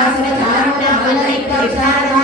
ಶಾಸನ ಧಾರವಾಡ ಮಲ್ಲನ ಇಟ್ಟ ವಿಚಾರವಾದ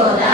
toda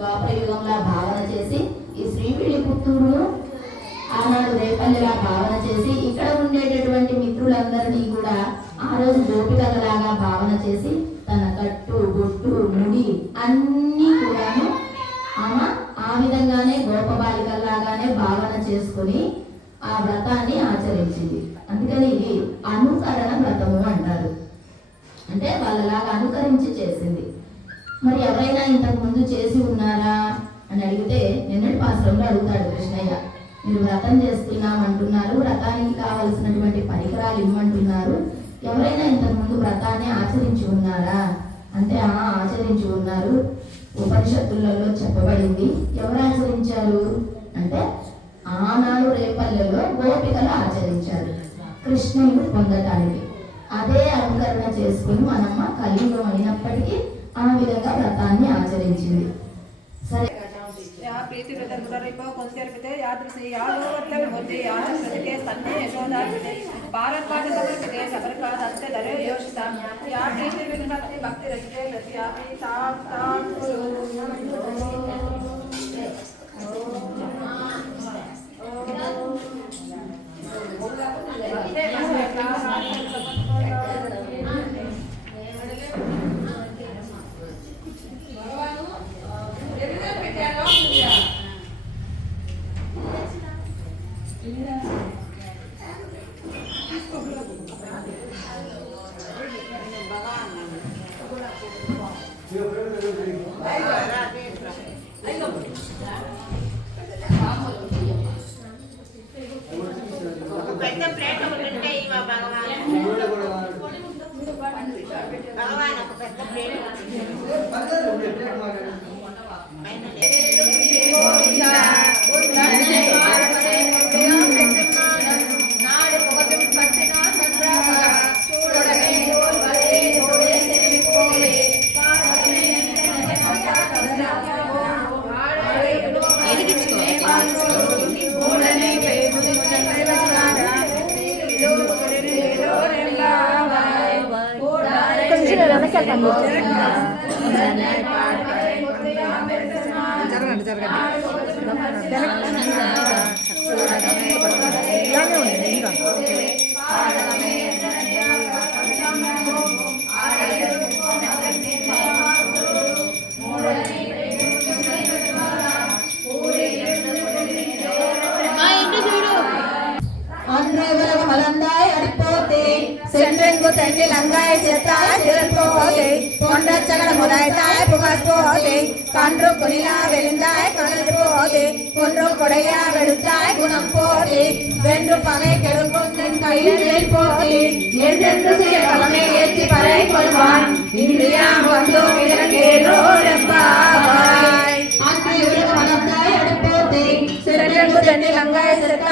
ద్వాపరయుగంలా భావన చేసి ఈ శ్రీవిడి పుత్తూరులో ఆనాడు రేపల్లిలా భావన చేసి ఇక్కడ ఉండేటటువంటి మిత్రులందరినీ కూడా ఆ రోజు గోపికలలాగా భావన చేసి తన కట్టు బొట్టు ముడి అన్నీ కూడాను ఆమె ఆ విధంగానే గోపబాలికల్లాగానే భావన చేసుకొని ఆ వ్రతాన్ని ఆచరించింది. అందుకని ఇది అనుకరణ వ్రతము అంటారు. అంటే వాళ్ళలాగా అనుకరించి చేసింది. మరి ఎవరైనా ఇంతకు ముందు చేసి ఉన్నారా అని అడిగితే నిన్నటి పాశ్రంలో అడుగుతాడు కృష్ణయ్య. మీరు వ్రతం చేస్తున్నాం అంటున్నారు వ్రతానికి కావలసినటువంటి పరికరాలు ఇమ్మంటున్నారు ఎవరైనా ఇంతకుముందు వ్రతాన్ని ఆచరించి ఉన్నారా? అంటే ఆ ఆచరించి ఉన్నారు. ఉపనిషత్తులలో చెప్పబడింది. ఎవరు ఆచరించారు? అంటే ఆనాడు రేపల్లెలో గోపికలు ఆచరించారు. కృష్ణుడు పొందటానికి. అదే అనుకరణ చేసుకుని మనమ్మ కలియుగం అయినప్పటికీ ఆ విధంగా వ్రతాన్ని ఆచరించింది సరే ಪ್ರೀತಿ ಬೆದ ಮುರರಿಬ್ಬೋ ಕೊಂದಿರ್ಬಿದೆ ಯಾದೃಸಿ ಯಾದೋವರ್ಲವಿ ಹೊದ್ದಿ ಯಾದೃಸದಿಗೆ ಸನ್ನೆ ಯಶೋದಾಗಿದೆ ಪಾರಪಾದ ಸಮರ್ಪಿದೆ ಸಮರ್ಪಾದ ಅಂತೆ ದರೆ ಯೋಷಿತ ಯಾ ಪ್ರೀತಿ ಬೆದ ಭಕ್ತಿ ರಚಿತೆ ಗತಿ ಯಾ ಪ್ರೀತಾ భగవాన్ భగవాన్ ఒక పెద్ద ప్లేట్ తీసుకెళ్తాను జరగండి జరగండి ఇలాగే ఉండండి ఇంకా తండ్రి లంగాయ சகல முதாய்த்தாய் புகழ் போதே. கன்று குனிலா வெளுந்தாய் கணல் போதே. ஒன்று கொடையா வெளுத்தாய் குணம் போதே. வென்று பகை கெடுக்கும் தன் கையில் போதே. என்றென்று சில பலனை ஏற்றி பறை கொள்வான். இந்தியா வந்தோம் இறங்கேலோ ரெம்பாவாய் அன்றே மனத்தாய் அடுப்போதே சிறகு தண்ணி கங்காய் சிறக்க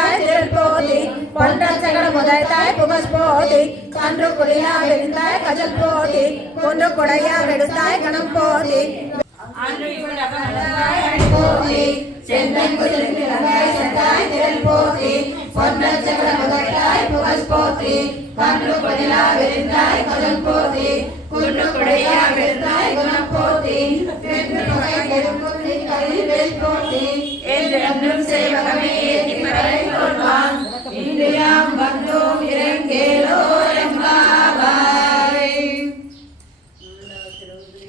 ಪಂಡಚಗಡ ಮೊದಲತಾಯ ಪುಗಸ್ಪೋತಿ ಕಂಡ್ರು ಕುಲಿಯ ಬೆಡುತ್ತಾಯ ಕಜಲ್ಪೋತಿ ಕೊಂಡ್ರು ಕೊಡೆಯ ಬೆಡುತ್ತಾಯ ಗಣಂಪೋತಿ செந்தன் குதிரை நிலங்காய் செந்தாய் திரள் போத்தி பொன்ன சக்கர முதலாய் கன்று கொடிலா விரிந்தாய் கதல் போத்தி குன்று கொடையா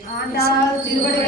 ఆట తిరుగుడు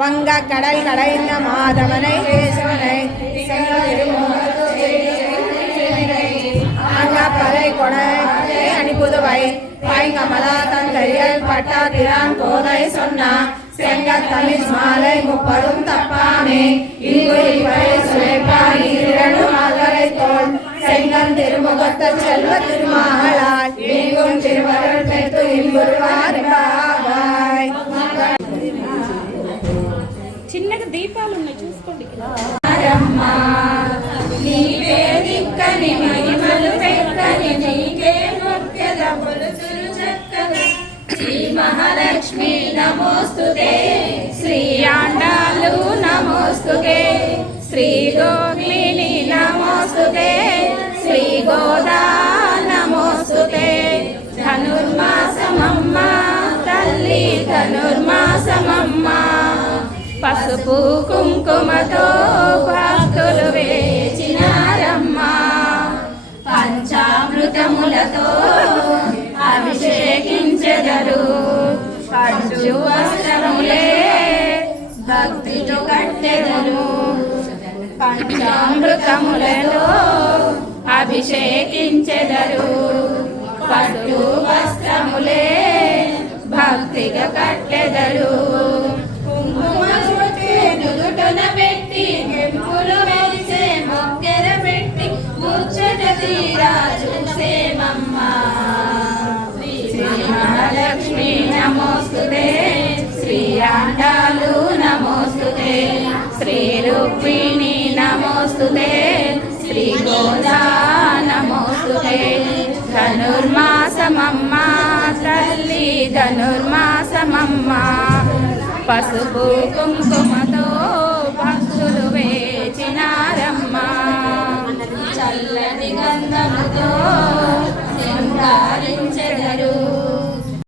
வங்க கடல் கடைந்த மாதவனை கேசவனை அங்கப்பறை கொடை அணிபுதுவை. பைங்கமலா பட்டா திரான் கோதை சொன்னா. செங்கத்தமிழ் மாலை முப்பதும் தப்பானே. இங்குயில் வரை சுழைப்பாய் இரண்டும் இங்கும் திருவருள் பெற்று இன்புருவார் శ్రీ గోపిని నమోస్తుతే శ్రీ గోదా నమోస్తుతే ధనుర్మాసమమ్మ తల్లి ధనుర్మాసమమ్మ. పసుపు కుంకుమతో భక్తులు వేచినారమ్మా. పంచామృతములతో అభిషేకించెదరు. పంచు వస్త్రములే భక్తితో కట్టెదరు అమృతములలో అభిషేకించెదరు. పట్టు వస్త్రములే భక్తిగా కట్టెదరు. ధనుర్మాసమమ్మ తల్లి ధనుర్మాసమమ్మ పసుపు కుంకుమతో భక్తులు వేచినారమ్మ చల్లని గంధముతో సింగారించెదరు